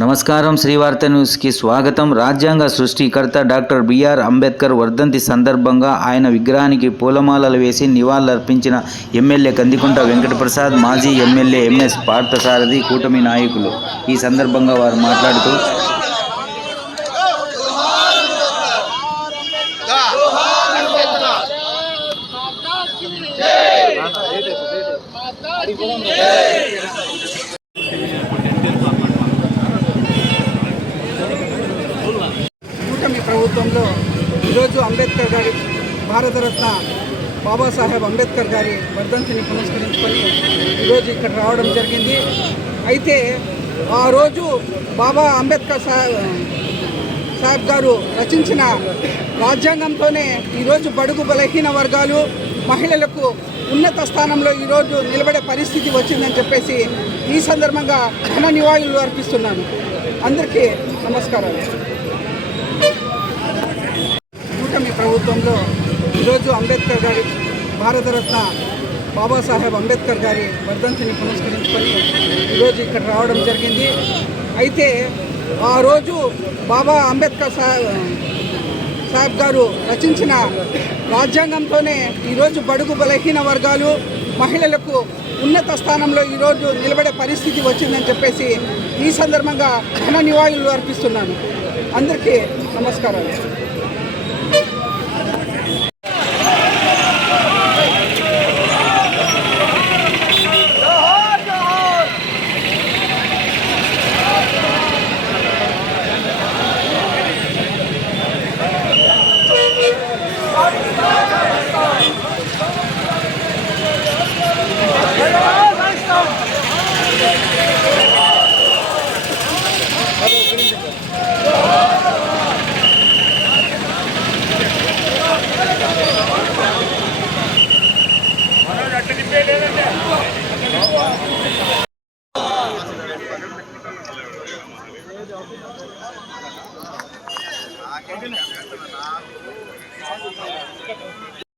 నమస్కారం శ్రీవార్త న్యూస్కి స్వాగతం. రాజ్యాంగ సృష్టికర్త డాక్టర్ బిఆర్ అంబేద్కర్ వర్ధంతి సందర్భంగా ఆయన విగ్రహానికి పూలమాలలు వేసి నివాళులర్పించిన ఎమ్మెల్యే కందికుంట వెంకటప్రసాద్ మాజీ ఎమ్మెల్యే ఎంఎస్ పార్థసారథి కూటమి నాయకులు. ఈ సందర్భంగా వారు మాట్లాడుతూ కూటమి ప్రభుత్వంలో ఈరోజు అంబేద్కర్ గారి భారతరత్న బాబాసాహెబ్ అంబేద్కర్ గారి వర్ధంతిని పునస్కరించుకొని ఈరోజు ఇక్కడ రావడం జరిగింది. అయితే ఆ రోజు బాబా అంబేద్కర్ సాహెబ్ గారు రచించిన రాజ్యాంగంతోనే ఈరోజు బడుగు బలహీన వర్గాలు మహిళలకు ఉన్నత స్థానంలో ఈరోజు నిలబడే పరిస్థితి వచ్చిందని చెప్పేసి ఈ సందర్భంగా ఘన నివాళులు అర్పిస్తున్నాను. అందరికీ నమస్కారాలు. కూటమి ప్రభుత్వంలో ఈరోజు అంబేద్కర్ గారి భారతరత్న బాబాసాహెబ్ అంబేద్కర్ గారి వర్ధంతిని పురస్కరించుకొని ఈరోజు ఇక్కడ రావడం జరిగింది. అయితే ఆ రోజు బాబా అంబేద్కర్ సాహెబ్ గారు రచించిన రాజ్యాంగంతోనే ఈరోజు బడుగు బలహీన వర్గాలు మహిళలకు ఉన్నత స్థానంలో ఈరోజు నిలబడే పరిస్థితి వచ్చిందని చెప్పేసి ఈ సందర్భంగా ఘన నివాళులు అర్పిస్తున్నాను. అందరికీ నమస్కారాలు. 这两盘怎么拿？